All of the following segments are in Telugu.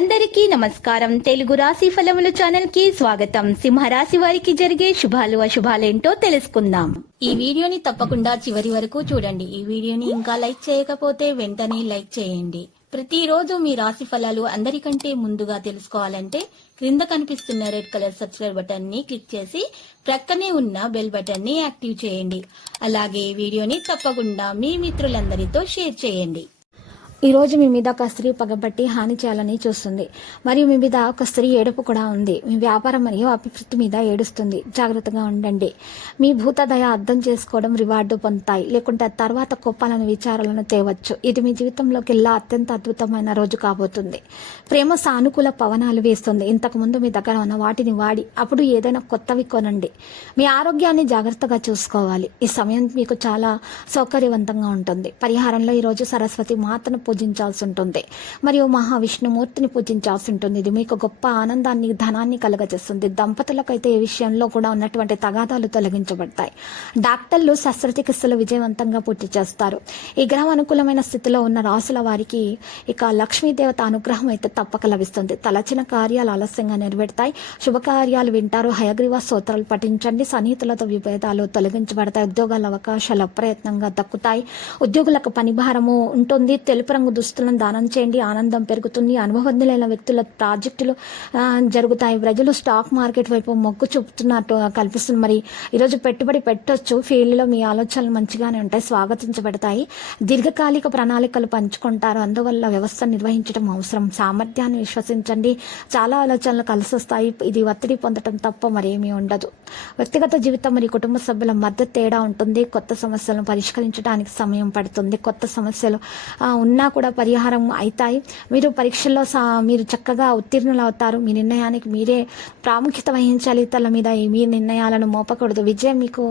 అందరికీ నమస్కారం. తెలుగు రాశి ఫలముల ఛానల్ కి స్వాగతం. సింహరాశి వారికి జరిగే శుభాలు అశుభాలేంటో తెలుసుకుందాం. ఈ వీడియోని తప్పకుండా చివరి వరకు చూడండి. ఈ వీడియోని ఇంకా లైక్ చేయకపోతే వెంటనే లైక్ చేయండి. ప్రతిరోజు మీ రాశి ఫలాలు అందరికంటే ముందుగా తెలుసుకోవాలంటే క్రింద కనిపిస్తున్న రెడ్ కలర్ సబ్స్క్రైబ్ బటన్ ని క్లిక్ చేసి ప్రక్కనే ఉన్న బెల్ బటన్ ని యాక్టివ్ చేయండి. అలాగే ఈ వీడియోని తప్పకుండా మీ మిత్రులందరితో షేర్ చేయండి. ఈ రోజు మీ మీద ఒక స్త్రీ పగబట్టి హాని చేయాలని చూస్తుంది. మరియు మీ మీద ఒక స్త్రీ ఏడుపు కూడా ఉంది. మీ వ్యాపారం మరియు అభివృద్ధి మీద ఏడుస్తుంది. జాగ్రత్తగా ఉండండి. మీ భూతదయ అర్థం చేసుకోవడం రివార్డు పొందుతాయి. లేకుంటే తర్వాత కోపాలను విచారాలను తేవచ్చు. ఇది మీ జీవితంలోకి అత్యంత అద్భుతమైన రోజు కాబోతుంది. ప్రేమ సానుకూల పవనాలు వేస్తుంది. ఇంతకు ముందు మీ దగ్గర ఉన్న వాటిని వాడి అప్పుడు ఏదైనా కొత్తవి కొనండి. మీ ఆరోగ్యాన్ని జాగ్రత్తగా చూసుకోవాలి. ఈ సమయం మీకు చాలా సౌకర్యవంతంగా ఉంటుంది. పరిహారంలో ఈ రోజు సరస్వతి మాతను పూజించాల్సి ఉంటుంది మరియు మహావిష్ణుమూర్తిని పూజించాల్సి ఉంటుంది. ఇది మీకు గొప్ప ఆనందాన్ని ధనాన్ని కలగజేస్తుంది. దంపతులకైతే ఈ విషయంలో కూడా ఉన్నటువంటి తగాదాలు తొలగించబడతాయి. డాక్టర్లు శస్త్రచికిత్సలు విజయవంతంగా పూర్తి చేస్తారు. ఈ గ్రహం అనుకూలమైన స్థితిలో ఉన్న రాసుల వారికి ఇక లక్ష్మీదేవత అనుగ్రహం అయితే తప్పక లభిస్తుంది. తలచిన కార్యాలు ఆలస్యంగా నెరవేరుతాయి. శుభకార్యాలు వింటారు. హయగ్రీవ స్తోత్రాలు పఠించండి. సన్నిహితులతో విభేదాలు తొలగించబడతాయి. ఉద్యోగాల అవకాశాలు అప్రయత్నంగా దక్కుతాయి. ఉద్యోగులకు పని భారము ఉంటుంది. తెలుపు రంగు దుస్తులను దానం చేయండి. ఆనందం పెరుగుతుంది. అనుభవజ్ఞులైన వ్యక్తుల ప్రాజెక్టులు జరుగుతాయి. ప్రజలు స్టాక్ మార్కెట్ వైపు మొగ్గు చూపుతున్నట్టు కల్పిస్తుంది. మరి ఈరోజు పెట్టుబడి పెట్టొచ్చు. ఫీల్డ్లో మీ ఆలోచనలు మంచిగానే ఉంటాయి, స్వాగతించబడతాయి. దీర్ఘకాలిక ప్రణాళికలు పంచుకుంటారు. అందువల్ల వ్యవస్థ నిర్వహించడం అవసరం. సామర్థ్యాన్ని విశ్వసించండి. చాలా ఆలోచనలు కలిసి వస్తాయి. ఇది ఒత్తిడి పొందడం తప్ప మరేమీ ఉండదు. వ్యక్తిగత జీవితం మరియు కుటుంబ సభ్యుల మధ్య తేడా ఉంటుంది. కొత్త సమస్యలను పరిష్కరించడానికి సమయం పడుతుంది. కొత్త సమస్యలు ఉన్నా కూడా పరిహారం అవుతాయి. మీరు పరీక్షల్లో మీరు చక్కగా ఉత్తీర్ణులు అవుతారు. మీ నిర్ణయానికి మీరే ప్రాముఖ్యత వహించాలి. ఇతరుల మీద మీ నిర్ణయాలను మోపకూడదు. విజయం మీకు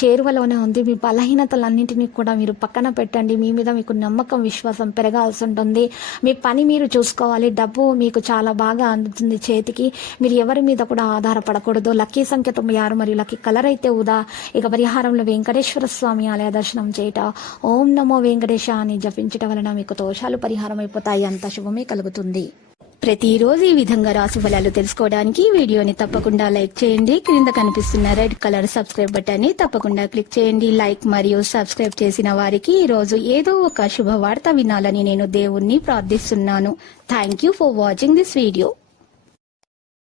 చేరువలోనే ఉంది. మీ బలహీనతలన్నింటినీ కూడా మీరు పక్కన పెట్టండి. మీ మీద మీకు నమ్మకం, విశ్వాసం పెరగాల్సి ఉంటుంది. మీ పని మీరు చూసుకోవాలి. డబ్బు మీకు చాలా బాగా అందుతుంది చేతికి. మీరు ఎవరి మీద కూడా ఆధారపడకూడదు. లక్కీ సంఖ్య 96 మరియు లక్కీ కలర్ అయితే ఉదా. ఇక పరిహారంలో వెంకటేశ్వర స్వామి ఆలయ దర్శనం చేయట, ఓం నమో వెంకటేశ అని జపించటం వలన మీకు దోషాలు పరిహారం అయిపోతాయి. అంత శుభమే కలుగుతుంది. ప్రతిరోజు ఈ విధంగా రాశి ఫలాలు తెలుసుకోవడానికి వీడియోని తప్పకుండా లైక్ చేయండి. క్రింద కనిపిస్తున్న రెడ్ కలర్ సబ్స్క్రైబ్ బటన్ ని తప్పకుండా క్లిక్ చేయండి. లైక్ మరియు సబ్స్క్రైబ్ చేసిన వారికి ఈ రోజు ఏదో ఒక శుభవార్త వినాలని నేను దేవుణ్ణి ప్రార్థిస్తున్నాను. Thank you for watching this video.